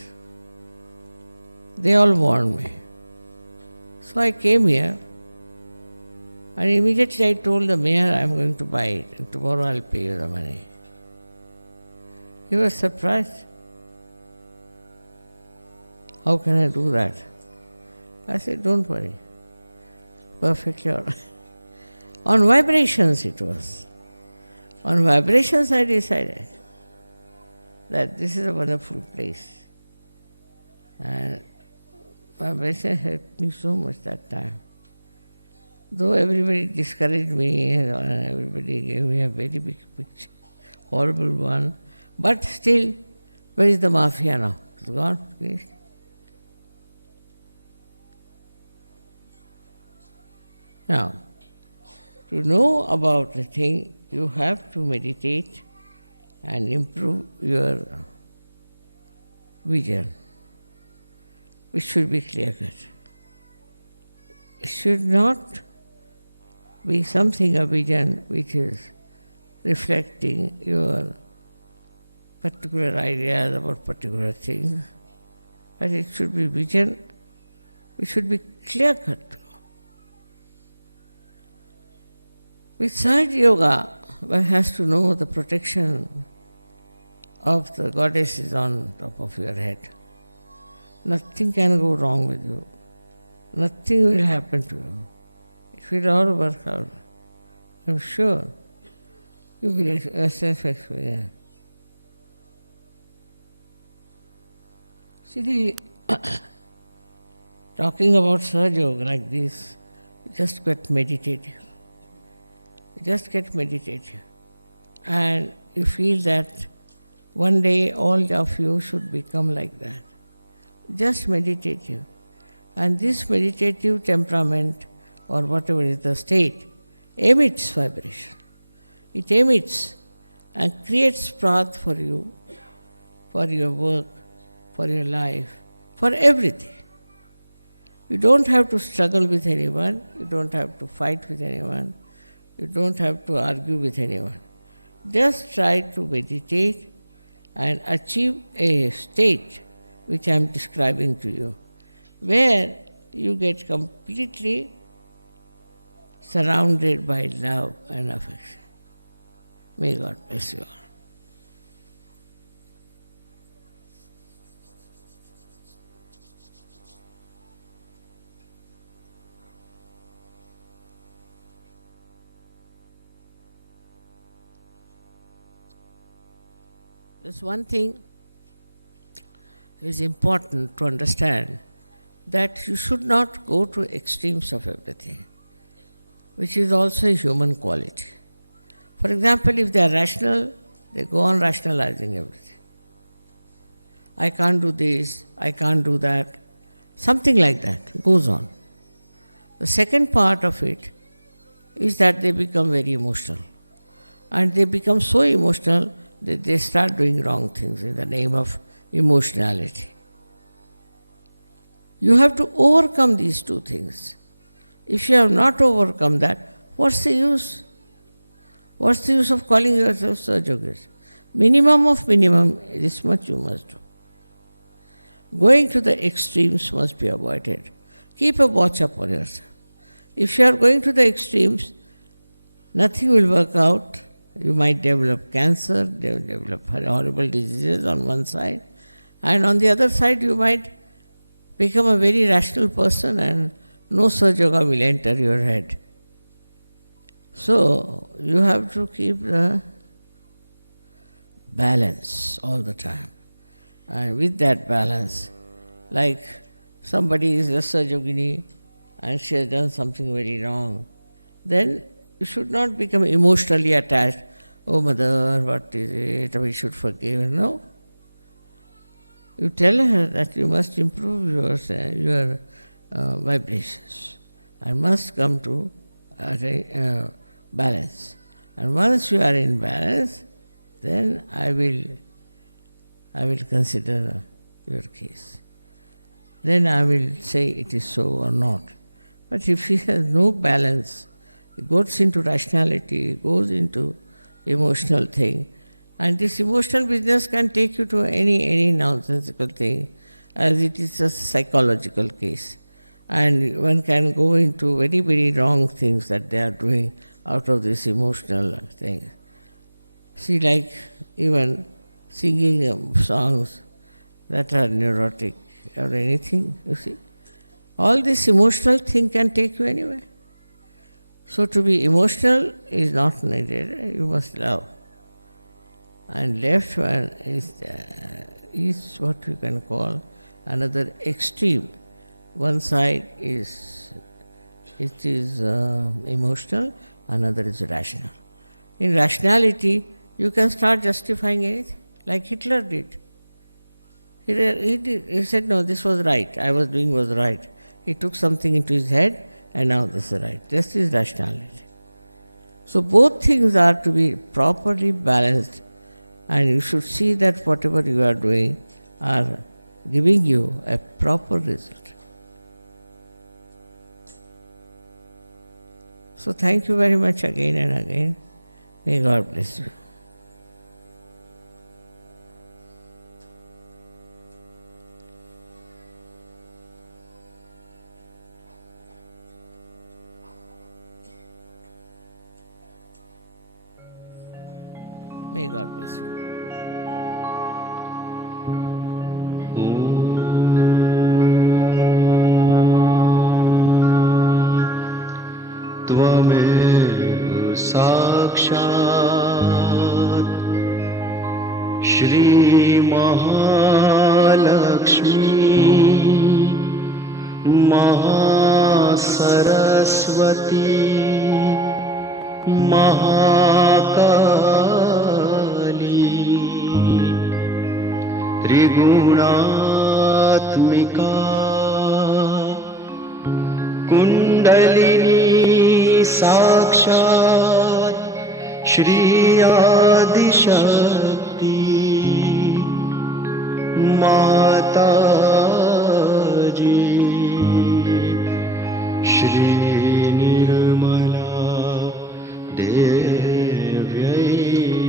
They all warned me. So I came here, and immediately I told the mayor, I'm going to buy it, and tomorrow I'll pay you the money. He was surprised. How can I do that? I said, don't worry. Perfectly all right. On vibrations it was. On vibrations I decided that this is a wonderful place. And vibration helped me so much that time. Though everybody discouraged me and everybody gave me a very big picture, horrible one, but still, where is the mafia now? It's gone, finished. Now, to know about a thing, you have to meditate and improve your vision, which should be clear-cut. It should not be something, a vision, which is reflecting your particular ideas about particular things, but it should be vision which should be clear-cut. With Sahaja Yoga, one has to know the protection of the goddess is on top of your head. Nothing can go wrong with you. Nothing will happen to you. It will all work out. I'm sure you will yourself experience. See, talking about Sahaja Yoga like this, you just get meditative. You just get meditative. And you feel that one day all of you should become like that. Just meditative. And this meditative temperament, or whatever is the state, emits vibration. It emits and creates path for you, for your work, for your life, for everything. You don't have to struggle with anyone, you don't have to fight with anyone, you don't have to argue with anyone. Just try to meditate and achieve a state which I am describing to you, where you get completely surrounded by love and affection. May God bless you all. There's one thing is important to understand, that you should not go to extremes of everything, which is also a human quality. For example, if they are rational, they go on rationalizing everything. I can't do this, I can't do that. Something like that goes on. The second part of it is that they become very emotional. And they become so emotional that they start doing wrong things in the name of emotionality. You have to overcome these two things. If you have not overcome that, what's the use? What's the use of calling yourself Sahaja Yogis? Minimum of minimum, this much you must do. Going to the extremes must be avoided. Keep a watch upon yourself. If you are going to the extremes, nothing will work out. You might develop cancer, develop horrible diseases on one side, and on the other side you might become a very rational person and no Sahaja Yoga will enter your head. So you have to keep the balance all the time. And with that balance, like somebody is a Sahaja Yogini and she has done something very wrong, then you should not become emotionally attached. Oh mother, what is it? We should forgive. No. You tell her that you must improve your vibrations and must come to balance. And once you are in balance, then I will consider your case. Then I will say it is so or not. But if she has no balance, It goes into rationality, goes into emotional thing. And this emotional business can take you to any nonsensical thing, as it is a psychological case. And one can go into very, very wrong things that they are doing out of this emotional thing. See, like even singing songs that are neurotic or anything, you see. All this emotional thing can take you anywhere. So to be emotional is not needed, you must love. And left one is what you can call another extreme. One side is emotional, another is rational. In rationality, you can start justifying anything, like Hitler did. He said, no, this was right, I was doing was right. He took something into his head, and now this is right. This is rationality. So both things are to be properly balanced, and you should see that whatever you are doing are giving you a proper result. So thank you very much again and again. May God bless you. May God bless you. त्वमेव साक्षात् श्री महालक्ष्मी महासरस्वती महाकाली त्रिगुणात्मिका कुंडलिनी साक्षात् श्री आदिशक्ति माताजी श्री निर्मला देव्यै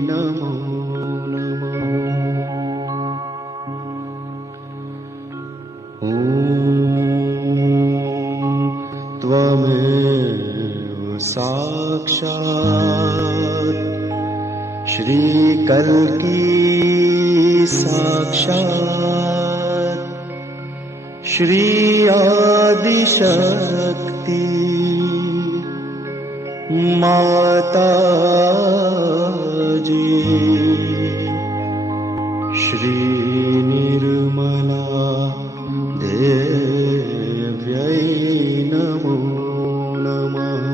नमो नमः। ॐ त्वमेव साक्षात् श्री कल्की साक्षात् श्री आदिशक्ति माताजी श्री निर्मला देव्यै नमो नमः।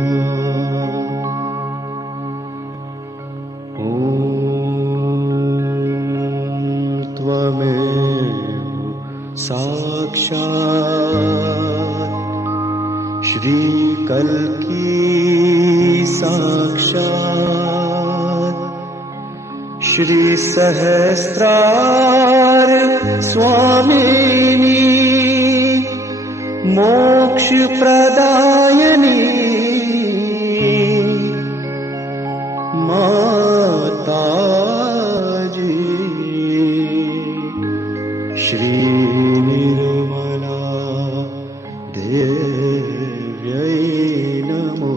ॐ त्वमेव साक्षात् श्री कल्की साक्षात् श्री सहस्रार स्वामिनी मोक्ष प्रदायिनी माताजी श्री निर्मला देव्यै नमो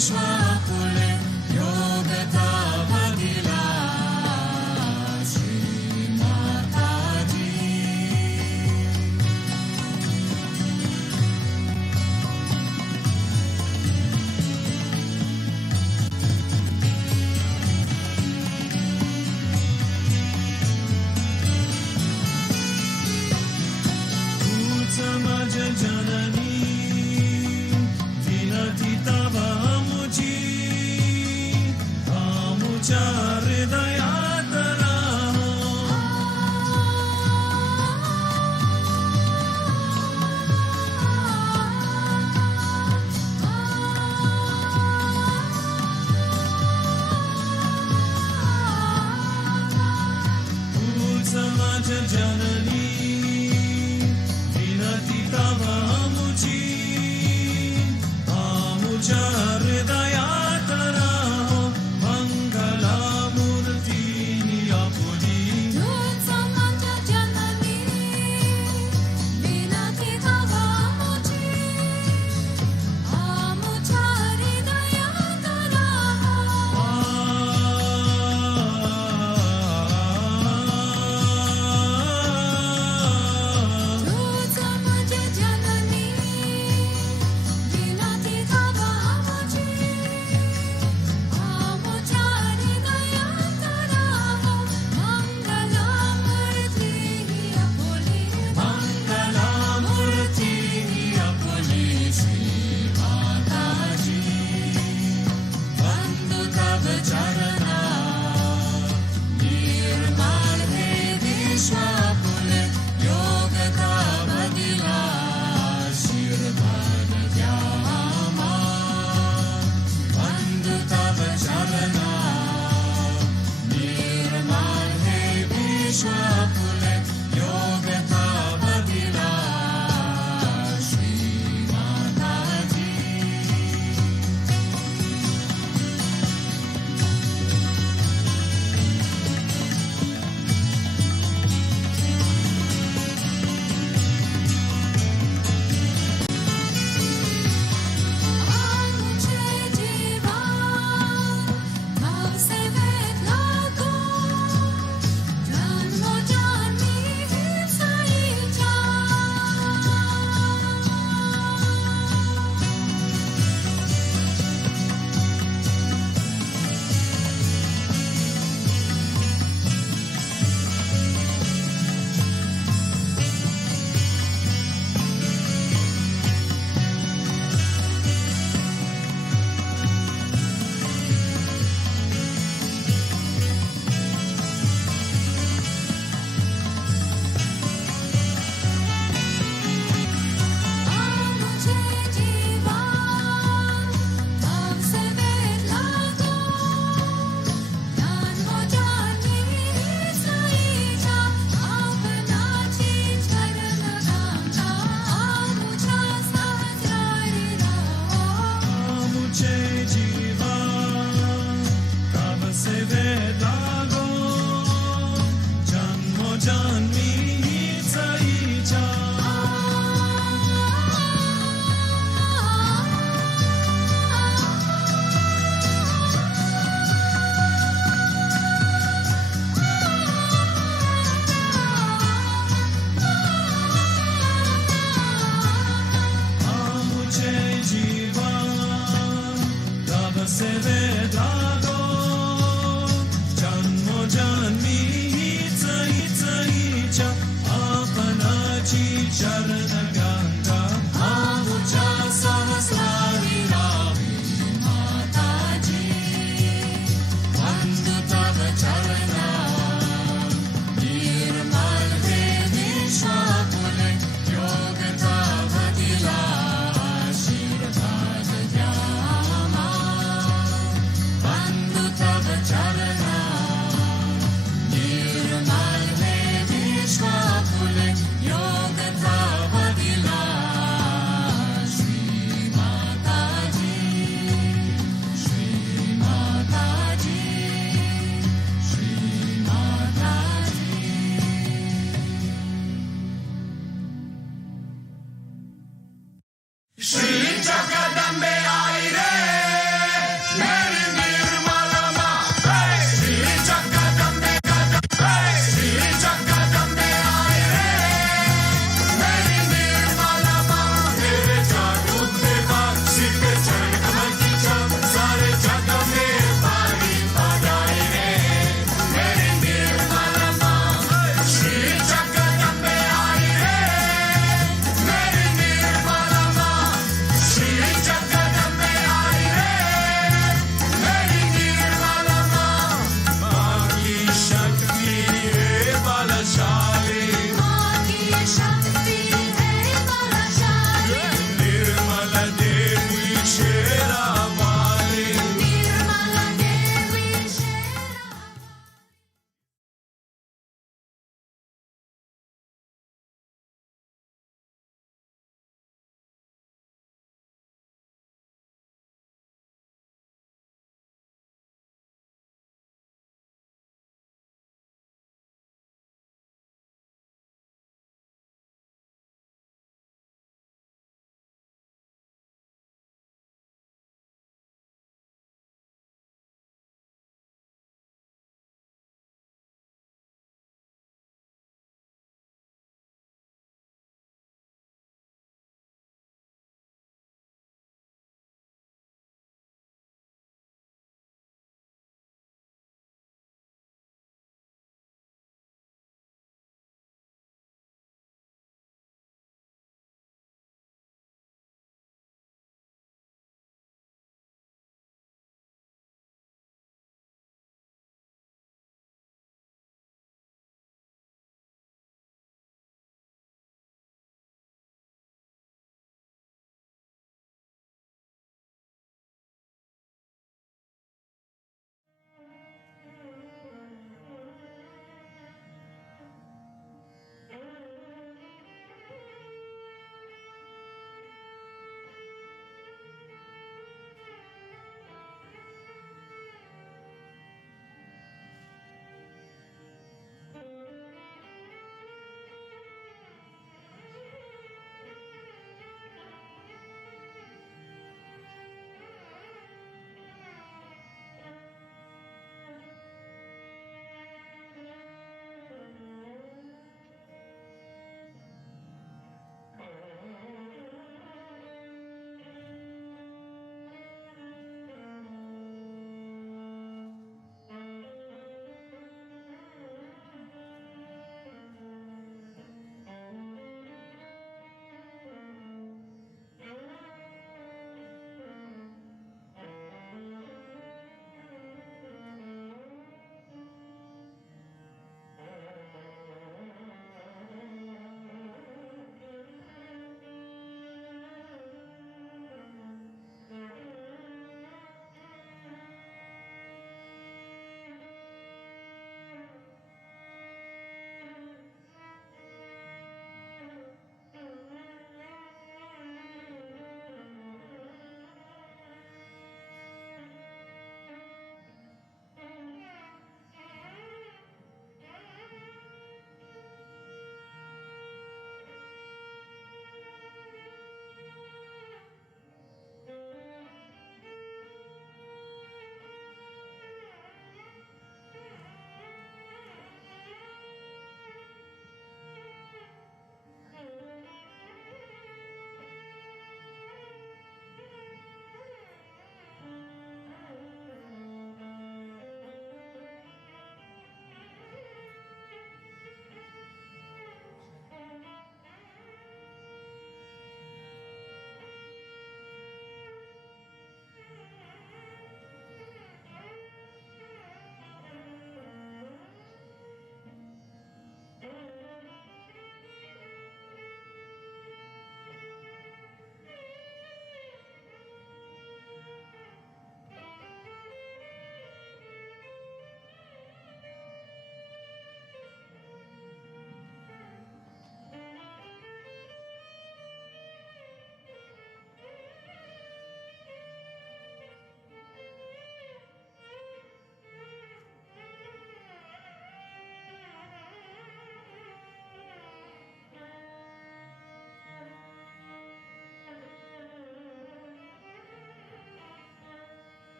विश्वाकुले योगतामदिला श्री माताजी समाज जननी विनती तव मुझी आमुच्या हृदयात राहो तूच माझ जननी तव मुझी आमुच्या हृदयात राहो मंगला मूर्ती आपुली se